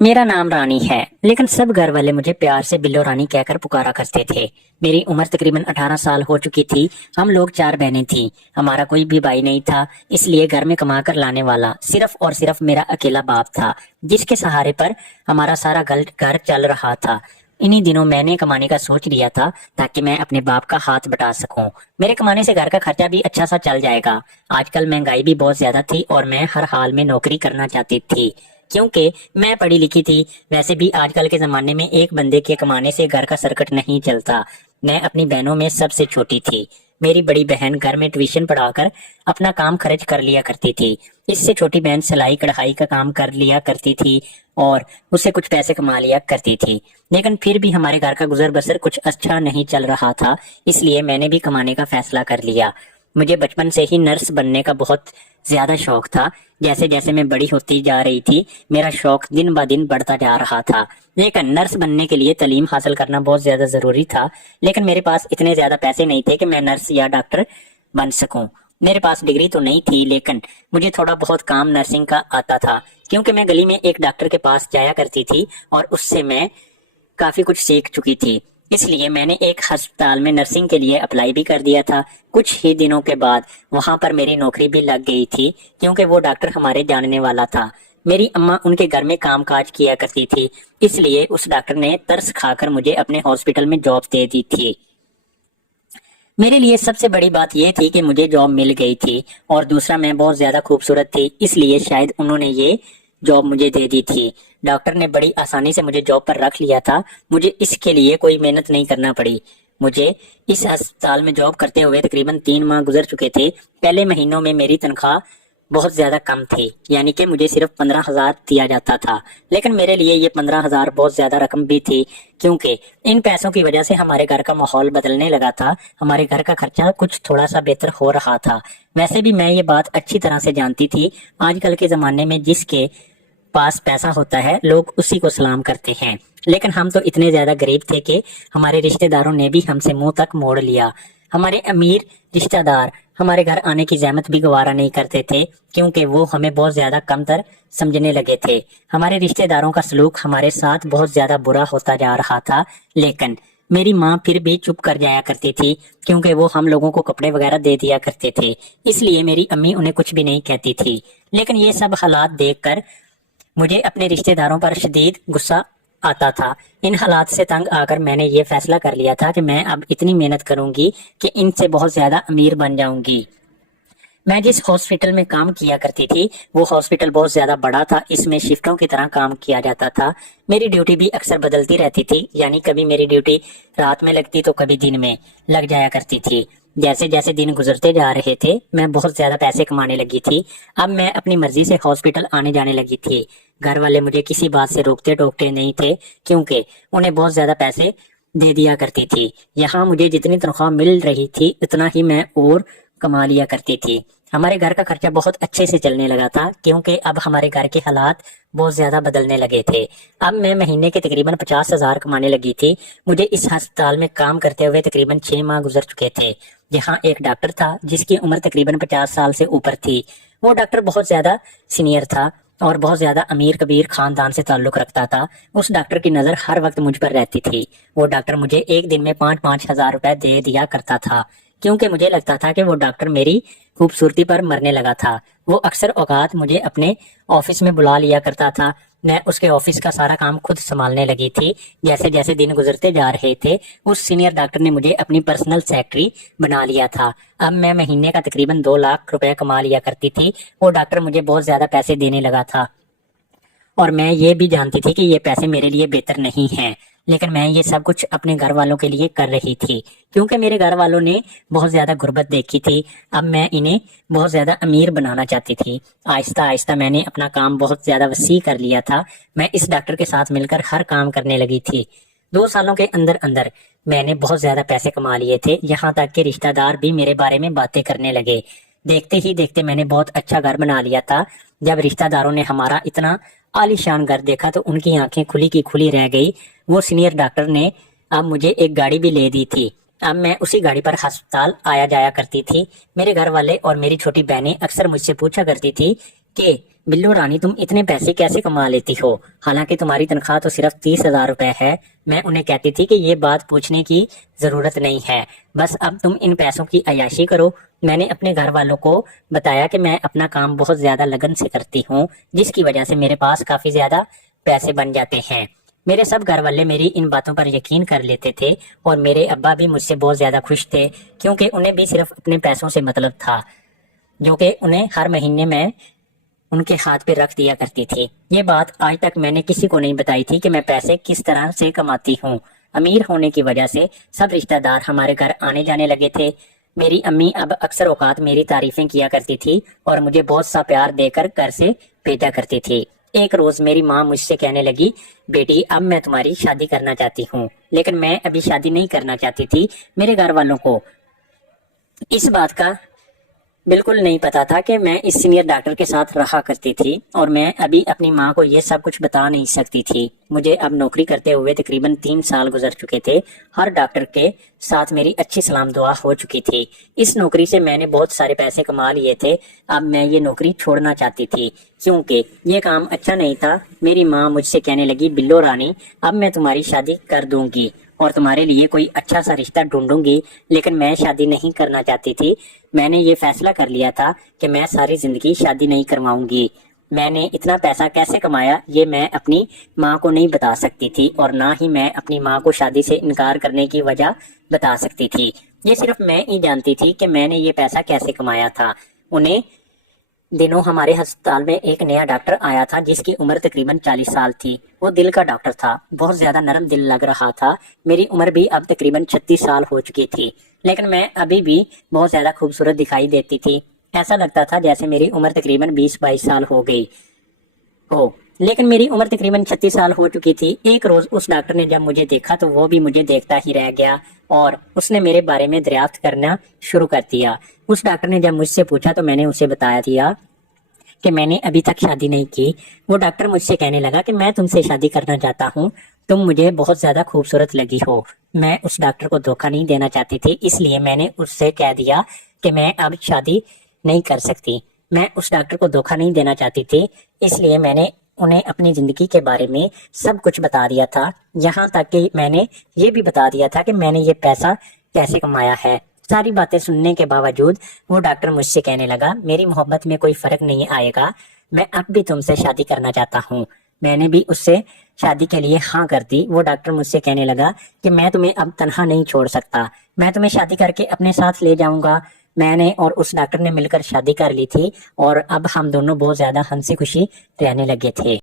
मेरा नाम रानी है, लेकिन सब घर वाले मुझे प्यार से बिल्लो रानी कहकर पुकारा करते थे। मेरी उम्र तकरीबन 18 साल हो चुकी थी। हम लोग 4 बहनें थीं। हमारा कोई भी भाई नहीं था, इसलिए घर में कमा कर लाने वाला सिर्फ और सिर्फ मेरा अकेला बाप था, जिसके सहारे पर हमारा सारा घर चल रहा था। इन्हीं दिनों मैंने कमाने का सोच लिया था ताकि मैं अपने बाप का हाथ बटा सकूं। मेरे कमाने से घर का खर्चा भी अच्छा सा चल जाएगा। आजकल महंगाई भी बहुत ज्यादा थी और मैं हर हाल में नौकरी करना चाहती थी, क्योंकि मैं पढ़ी लिखी थी। वैसे भी आजकल के जमाने में एक बंदे के कमाने से घर का सर्कट नहीं चलता। मैं अपनी बहनों में सबसे छोटी थी। मेरी बड़ी बहन घर में ट्यूशन पढ़ाकर अपना काम खर्च कर लिया करती थी। इससे छोटी बहन सिलाई कढ़ाई का काम कर लिया करती थी और उससे कुछ पैसे कमा लिया करती थी। लेकिन फिर भी हमारे घर का गुजर बसर कुछ अच्छा नहीं चल रहा था, इसलिए मैंने भी कमाने का फैसला कर लिया। मुझे बचपन से ही नर्स बनने का बहुत ज्यादा शौक था। जैसे जैसे मैं बड़ी होती जा रही थी, मेरा शौक दिन ब दिन बढ़ता जा रहा था। लेकिन नर्स बनने के लिए तालीम हासिल करना बहुत ज्यादा जरूरी था, लेकिन मेरे पास इतने ज्यादा पैसे नहीं थे कि मैं नर्स या डॉक्टर बन सकूं। मेरे पास डिग्री तो नहीं थी, लेकिन मुझे थोड़ा बहुत काम नर्सिंग का आता था, क्योंकि मैं गली में एक डॉक्टर के पास जाया करती थी और उससे मैं काफी कुछ सीख चुकी थी। इसलिए मैंने एक अस्पताल में नर्सिंग के लिए अप्लाई भी कर दिया था। कुछ ही दिनों के बाद वहां पर मेरी नौकरी भी लग गई थी, क्योंकि वो डॉक्टर हमारे जानने वाला था। मेरी अम्मा उनके घर में कामकाज किया करती थी, इसलिए उस डॉक्टर ने तरस खाकर मुझे अपने हॉस्पिटल में जॉब दे दी थी। मेरे लिए सबसे बड़ी बात यह थी कि मुझे जॉब मिल गई थी, और दूसरा मैं बहुत ज्यादा खूबसूरत थी, इसलिए शायद उन्होंने ये जॉब मुझे दे दी थी। डॉक्टर ने बड़ी आसानी से मुझे जॉब पर रख लिया था। मुझे इसके लिए कोई मेहनत नहीं करना पड़ी। मुझे इस अस्पताल में जॉब करते हुए तकरीबन 3 माह गुजर चुके थे। पहले महीनों में मेरी तनख्वाह बहुत ज्यादा कम थी, यानी कि मुझे सिर्फ 15,000 दिया जाता था। लेकिन मेरे लिए ये 15,000 बहुत ज्यादा रकम भी थी, क्योंकि इन पैसों की वजह से हमारे घर का माहौल बदलने लगा था। हमारे घर का खर्चा कुछ थोड़ा सा बेहतर हो रहा था। वैसे भी मैं ये बात अच्छी तरह से जानती थी, आजकल के जमाने में जिसके पास पैसा होता है लोग उसी को सलाम करते हैं। लेकिन हम तो इतने ज्यादा गरीब थे कि हमारे रिश्तेदारों ने भी हमसे मुंह तक मोड़ लिया। हमारे अमीर रिश्तेदार हमारे घर आने की जहमत भी गवारा नहीं करते थे, क्योंकि वो हमें बहुत ज्यादा कमतर समझने लगे थे। हमारे रिश्तेदारों का सलूक हमारे साथ बहुत ज्यादा बुरा होता जा रहा था। लेकिन मेरी माँ फिर भी चुप कर जाया करती थी, क्योंकि वो हम लोगों को कपड़े वगैरह दे दिया करते थे, इसलिए मेरी अम्मी उन्हें कुछ भी नहीं कहती थी। लेकिन ये सब हालात देखकर मुझे अपने रिश्तेदारों पर शदीद गुस्सा आता था। इन हालात से तंग आकर मैंने ये फैसला कर लिया था कि मैं अब इतनी मेहनत करूंगी कि इनसे बहुत ज्यादा अमीर बन जाऊंगी। मैं जिस हॉस्पिटल में काम किया करती थी वो हॉस्पिटल बहुत ज्यादा बड़ा था। इसमें शिफ्टों की तरह काम किया जाता था। मेरी ड्यूटी भी अक्सर बदलती रहती थी, यानी कभी मेरी ड्यूटी रात में लगती तो कभी दिन में लग जाया करती थी। जैसे जैसे दिन गुजरते जा रहे थे मैं बहुत ज्यादा पैसे कमाने लगी थी। अब मैं अपनी मर्जी से हॉस्पिटल आने जाने लगी थी। घर वाले मुझे किसी बात से रोकते टोकते नहीं थे, क्योंकि उन्हें बहुत ज्यादा पैसे दे दिया करती थी। यहाँ मुझे जितनी तनख्वाह मिल रही थी उतना ही मैं और कमा लिया करती थी। हमारे घर का खर्चा बहुत अच्छे से चलने लगा था, क्योंकि अब हमारे घर के हालात बहुत ज्यादा बदलने लगे थे। अब मैं महीने के तकरीबन 50,000 कमाने लगी थी। मुझे इस अस्पताल में काम करते हुए तकरीबन 6 माह गुजर चुके थे। यहाँ एक डॉक्टर था जिसकी उम्र तकरीबन 50 साल से ऊपर थी। वो डॉक्टर बहुत ज्यादा सीनियर था और बहुत ज्यादा अमीर कबीर खानदान से ताल्लुक रखता था। उस डॉक्टर की नजर हर वक्त मुझ पर रहती थी। वो डॉक्टर मुझे एक दिन में 5-5 हजार रुपए दे दिया करता था, क्योंकि मुझे लगता था कि वो डॉक्टर मेरी खूबसूरती पर मरने लगा था। वो अक्सर औकात मुझे अपने ऑफिस में बुला लिया करता था। मैं उसके ऑफिस का सारा काम खुद संभालने लगी थी। जैसे जैसे दिन गुजरते जा रहे थे उस सीनियर डॉक्टर ने मुझे अपनी पर्सनल सेक्रेटरी बना लिया था। अब मैं महीने का तकरीबन 2 लाख रुपए कमा लिया करती थी। वो डॉक्टर मुझे बहुत ज्यादा पैसे देने लगा था, और मैं ये भी जानती थी कि ये पैसे मेरे लिए बेहतर नहीं हैं। लेकिन मैं ये सब कुछ अपने घर वालों के लिए कर रही थी, क्योंकि मेरे घर वालों ने बहुत ज्यादा गुर्बत देखी थी। अब मैं इन्हें बहुत ज्यादा अमीर बनाना चाहती थी। आहिस्ता आहिस्ता मैंने अपना काम बहुत ज्यादा वसी कर लिया था। मैं इस डॉक्टर के साथ मिलकर हर काम करने लगी थी। 2 सालों के अंदर अंदर मैंने बहुत ज्यादा पैसे कमा लिए थे। यहाँ तक कि रिश्तेदार भी मेरे बारे में बातें करने लगे। देखते ही देखते मैंने बहुत अच्छा घर बना लिया था। जब रिश्तेदारों ने हमारा इतना आलीशान घर देखा तो उनकी आंखें खुली की खुली रह गई। वो सीनियर डॉक्टर ने अब मुझे एक गाड़ी भी ले दी थी। अब मैं उसी गाड़ी पर अस्पताल आया जाया करती थी। मेरे घर वाले और मेरी छोटी बहनें अक्सर मुझसे पूछा करती थी کہ بلو رانی تم اتنے پیسے کیسے کما لیتی ہو، حالانکہ تمہاری تنخواہ تو صرف 30,000 روپے ہے۔ میں انہیں کہتی تھی کہ یہ بات پوچھنے کی ضرورت نہیں ہے، بس اب تم ان پیسوں کی عیاشی کرو۔ میں نے اپنے گھر والوں کو بتایا کہ میں اپنا کام بہت زیادہ لگن سے کرتی ہوں، جس کی وجہ سے میرے پاس کافی زیادہ پیسے بن جاتے ہیں۔ میرے سب گھر والے میری ان باتوں پر یقین کر لیتے تھے، اور میرے ابا بھی مجھ سے بہت زیادہ خوش تھے، کیونکہ انہیں بھی صرف اپنے پیسوں سے مطلب تھا، جو کہ انہیں ہر مہینے میں ان کے ہاتھ پہ رکھ دیا کرتی تھی۔ یہ بات آج تک میں نے کسی کو نہیں بتائی تھی کہ میں پیسے کس طرح سے کماتی ہوں۔ امیر ہونے کی وجہ سے سب رشتہ دار ہمارے گھر آنے جانے لگے تھے۔ میری امی اب اکثر اوقات میری تعریفیں کیا کرتی تھی اور مجھے بہت سا پیار دے کر گھر سے بھیجا کرتی تھی۔ ایک روز میری ماں مجھ سے کہنے لگی، بیٹی اب میں تمہاری شادی کرنا چاہتی ہوں، لیکن میں ابھی شادی نہیں کرنا چاہتی تھی۔ میرے گھر والوں کو اس بات کا بالکل نہیں پتا تھا کہ میں اس سینئر ڈاکٹر کے ساتھ رہا کرتی تھی، اور میں ابھی اپنی ماں کو یہ سب کچھ بتا نہیں سکتی تھی۔ مجھے اب نوکری کرتے ہوئے تقریباً 3 سال گزر چکے تھے۔ ہر ڈاکٹر کے ساتھ میری اچھی سلام دعا ہو چکی تھی۔ اس نوکری سے میں نے بہت سارے پیسے کما لیے تھے۔ اب میں یہ نوکری چھوڑنا چاہتی تھی، کیونکہ یہ کام اچھا نہیں تھا۔ میری ماں مجھ سے کہنے لگی، بلو رانی اب میں تمہاری شادی کر دوں گی اور تمہارے لیے کوئی اچھا سا رشتہ ڈھونڈوں گی، لیکن میں شادی نہیں کرنا چاہتی تھی۔ میں نے یہ فیصلہ کر لیا تھا کہ میں ساری زندگی شادی نہیں کرواؤں گی۔ میں نے اتنا پیسہ کیسے کمایا یہ میں اپنی ماں کو نہیں بتا سکتی تھی، اور نہ ہی میں اپنی ماں کو شادی سے انکار کرنے کی وجہ بتا سکتی تھی۔ یہ صرف میں ہی جانتی تھی کہ میں نے یہ پیسہ کیسے کمایا تھا۔ انہیں دنوں ہمارے ہسپتال میں ایک نیا ڈاکٹر آیا تھا جس کی عمر تقریباً 40 سال تھی۔ وہ دل کا ڈاکٹر تھا، بہت زیادہ نرم دل لگ رہا تھا۔ میری عمر بھی اب تقریباً 36 سال ہو چکی تھی، لیکن میں ابھی بھی بہت زیادہ خوبصورت دکھائی دیتی تھی۔ ایسا لگتا تھا جیسے میری عمر تقریباً 20-22 سال ہو گئی ہو، لیکن میری عمر تقریباً 36 سال ہو چکی تھی۔ ایک روز اس ڈاکٹر نے جب مجھے دیکھا تو وہ بھی مجھے دیکھتا ہی رہ گیا، اور اس نے میرے بارے میں دریافت کرنا شروع کر دیا۔ اس ڈاکٹر نے جب مجھ سے پوچھا تو میں نے اسے بتایا دیا کہ میں نے ابھی تک شادی نہیں کی۔ وہ ڈاکٹر مجھ سے کہنے لگا کہ میں تم سے شادی کرنا چاہتا ہوں، تم مجھے بہت زیادہ خوبصورت لگی ہو۔ میں اس ڈاکٹر کو دھوکہ نہیں دینا چاہتی تھی، اس لیے میں نے اس سے کہہ دیا کہ میں اب شادی نہیں کر سکتی۔ میں اس ڈاکٹر کو دھوکہ نہیں دینا چاہتی تھی، اس لیے میں نے انہیں اپنی زندگی کے بارے میں سب کچھ بتا دیا تھا، یہاں تک کہ میں نے یہ بھی بتا دیا تھا کہ میں نے یہ پیسہ کیسے کمایا ہے۔ ساری باتیں سننے کے باوجود وہ ڈاکٹر مجھ سے کہنے لگا، میری محبت میں کوئی فرق نہیں آئے گا، میں اب بھی تم سے شادی کرنا چاہتا ہوں۔ میں نے بھی اس سے شادی کے لیے ہاں کر دی۔ وہ ڈاکٹر مجھ سے کہنے لگا کہ میں تمہیں اب تنہا نہیں چھوڑ سکتا، میں تمہیں شادی کر کے اپنے ساتھ لے جاؤں گا۔ میں نے اور اس ڈاکٹر نے مل کر شادی کر لی تھی، اور اب ہم دونوں بہت زیادہ ہنسی خوشی رہنے لگے تھے۔